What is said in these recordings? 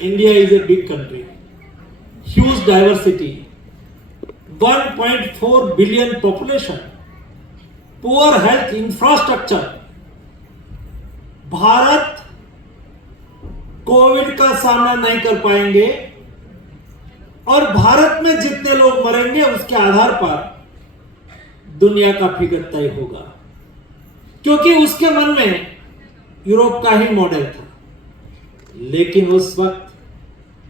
India is a big country, huge diversity, 1.4 billion population, poor health infrastructure. Bharat Covid का सामना नहीं कर पाएंगे और भारत में जितने लोग मरेंगे उसके आधार पर दुनिया का फिगर तय होगा, क्योंकि उसके मन में यूरोप का ही मॉडल था। लेकिन उस वक्त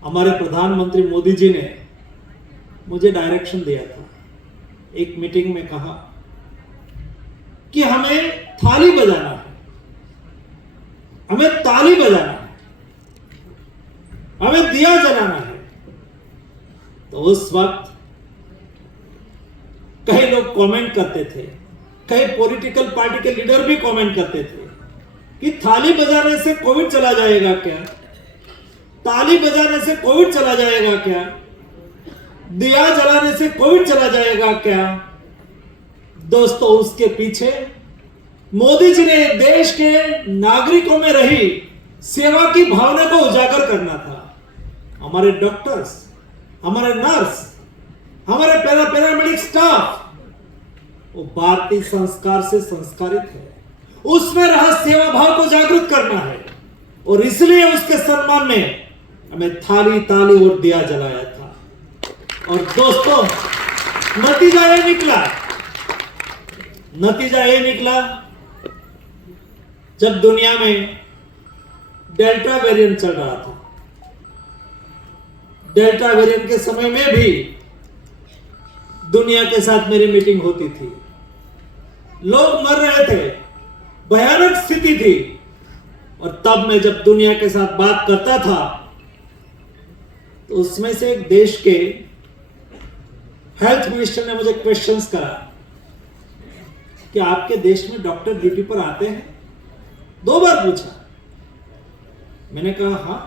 हमारे प्रधानमंत्री मोदी जी ने मुझे डायरेक्शन दिया था, एक मीटिंग में कहा कि हमें थाली बजाना है, हमें ताली बजाना है, हमें दिया जलाना है। तो उस वक्त कई लोग कमेंट करते थे, कई पॉलिटिकल पार्टी के लीडर भी कमेंट करते थे कि थाली बजाने से कोविड चला जाएगा क्या, ताली बजाने से कोविड चला जाएगा क्या, दिया जलाने से कोविड चला जाएगा क्या। दोस्तों, उसके पीछे मोदी जी ने देश के नागरिकों में रही सेवा की भावना को उजागर करना था। हमारे डॉक्टर्स, हमारे नर्स, हमारे पैरामेडिक स्टाफ वो भारतीय संस्कार से संस्कारित है, उसमें रहा सेवा भाव को जागृत करना है और इसलिए उसके सम्मान में हमें थाली ताली और दिया जलाया था। और दोस्तों, नतीजा ये निकला जब दुनिया में डेल्टा वेरिएंट चल रहा था। डेल्टा वेरिएंट के समय में भी दुनिया के साथ मेरी मीटिंग होती थी, लोग मर रहे थे, भयानक स्थिति थी। और तब मैं जब दुनिया के साथ बात करता था तो उसमें से एक देश के हेल्थ मिनिस्टर ने मुझे क्वेश्चंस करा कि आपके देश में डॉक्टर ड्यूटी पर आते हैं? 2 बार पूछा। मैंने कहा हाँ,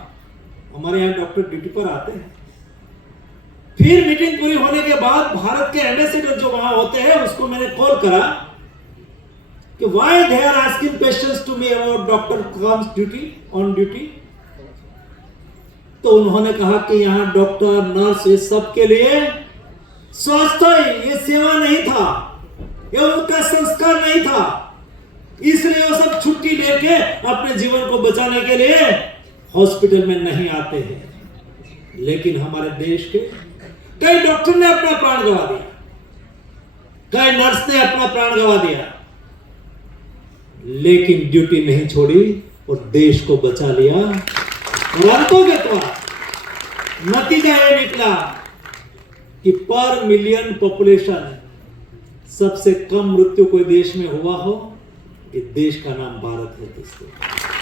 हमारे यहां डॉक्टर ड्यूटी पर आते हैं। फिर मीटिंग पूरी होने के बाद भारत के एम्बेसडर जो वहां होते हैं उसको मैंने कॉल करा कि why they are asking questions to me about doctor comes duty on duty. तो उन्होंने कहा कि यहां डॉक्टर नर्स ये सब के लिए स्वास्थ्य, ये सेवा नहीं था, ये उनका संस्कार नहीं था, इसलिए वो सब छुट्टी लेके अपने जीवन को बचाने के लिए हॉस्पिटल में नहीं आते हैं। लेकिन हमारे देश के कई डॉक्टर ने अपना प्राण गंवा दिया, कई नर्स ने अपना प्राण गंवा दिया, लेकिन ड्यूटी नहीं छोड़ी और देश को बचा लिया। और अंततः नतीजा ये निकला कि पर मिलियन पॉपुलेशन सबसे कम मृत्यु कोई देश में हुआ हो, ये देश का नाम भारत है दोस्तों।